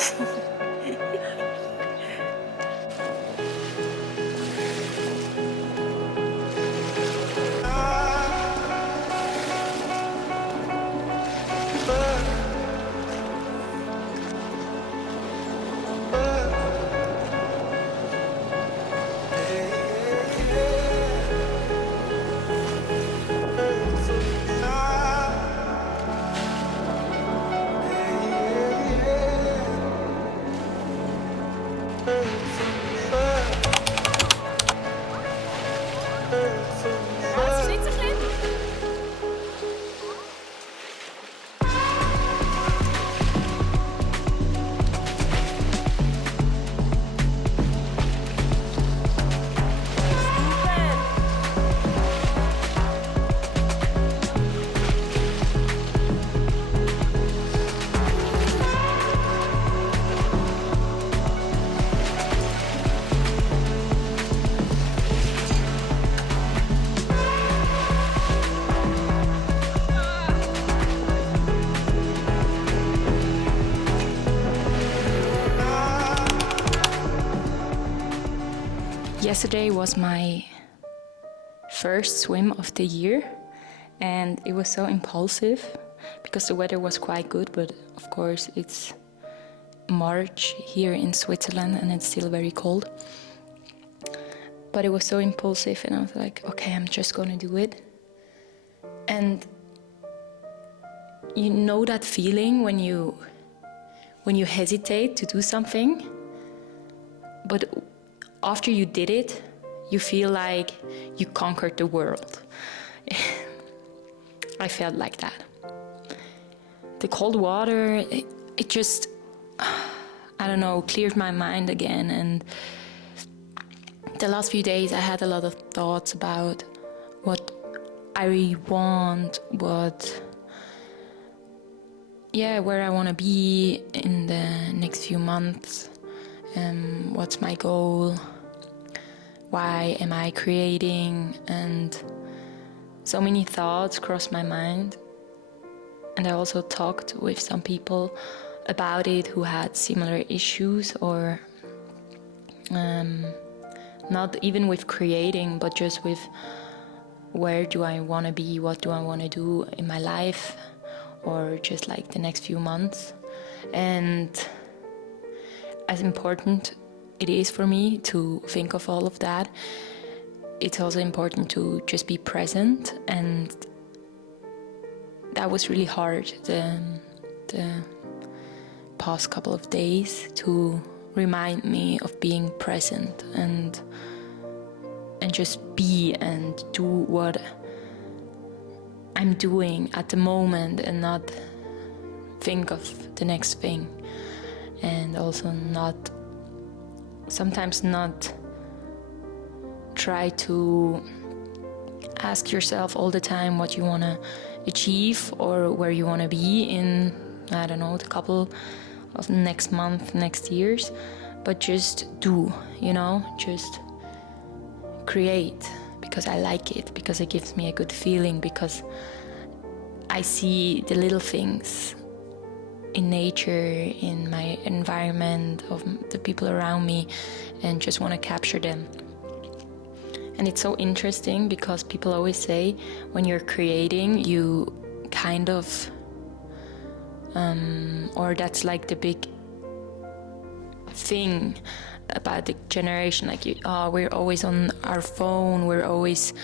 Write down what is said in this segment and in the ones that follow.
Das ist nicht so schlimm. Yesterday was my first swim of the year, and it was so impulsive because the weather was quite good, but of course it's March here in Switzerland and it's still very cold. But it was so impulsive and I was like, okay, I'm just gonna do it. And you know that feeling when you hesitate to do something, but after you did it, you feel like you conquered the world. I felt like that. The cold water, it just, I don't know, cleared my mind again. And the last few days I had a lot of thoughts about what I really want, where I want to be in the next few months. What's my goal? Why am I creating? And so many thoughts crossed my mind. And I also talked with some people about it who had similar issues, or not even with creating, but just with where do I want to be, what do I want to do in my life, or just like the next few months. And as important it is for me to think of all of that, it's also important to just be present, and that was really hard the past couple of days, to remind me of being present and just be and do what I'm doing at the moment and not think of the next thing. And also sometimes not try to ask yourself all the time what you want to achieve or where you want to be in, I don't know, the couple of next month, next years, but just do, just create, because I like it, because it gives me a good feeling, because I see the little things in nature, in my environment, of the people around me, and just want to capture them. And it's so interesting because people always say when you're creating, you kind of, or that's like the big thing about the generation, like we're always on our phone, we're always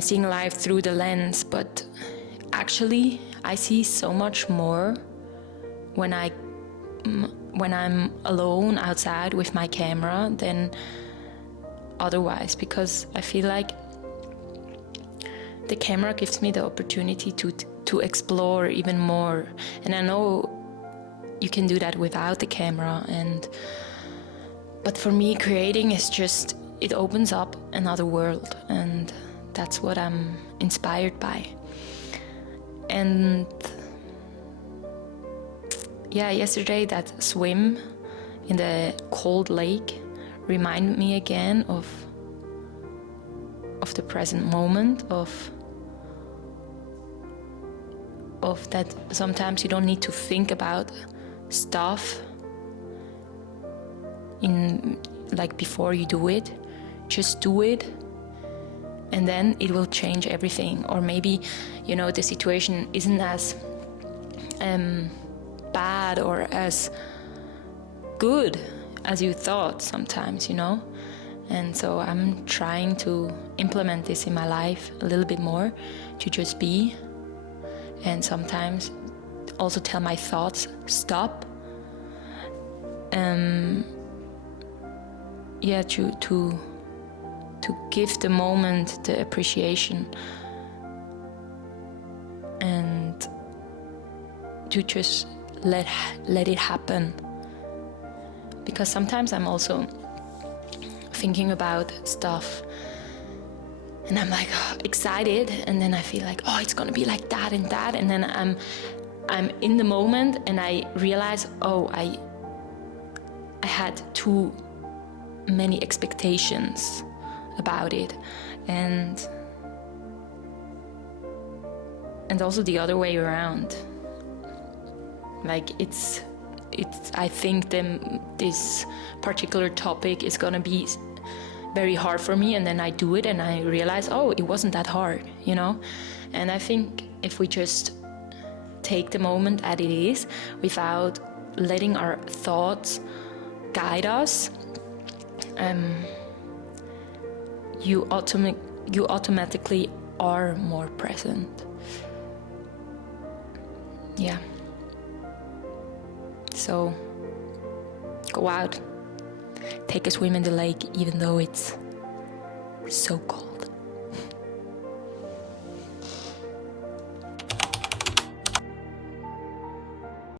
seeing life through the lens, but actually I see so much more when I'm alone outside with my camera than otherwise, because I feel like the camera gives me the opportunity to explore even more. And I know you can do that without the camera, but for me, creating is just, it opens up another world, and that's what I'm inspired by. And yesterday that swim in the cold lake reminded me again of the present moment, of that sometimes you don't need to think about stuff in like before you do it. Just do it, and then it will change everything. Or maybe, you know, the situation isn't as bad or as good as you thought sometimes, you know. And so I'm trying to implement this in my life a little bit more, to just be, and sometimes also tell my thoughts stop. Yeah, to give the moment the appreciation, and to just let it happen. Because sometimes I'm also thinking about stuff and I'm like excited, and then I feel like, oh, it's gonna be like that and that, and then I'm in the moment and I realize, oh, I had too many expectations about it, and also the other way around. Like it's I think this particular topic is gonna be very hard for me, and then I do it and I realize, oh, it wasn't that hard, you know. And I think if we just take the moment as it is, without letting our thoughts guide us, you automatically are more present. Yeah. So go out, take a swim in the lake, even though it's so cold.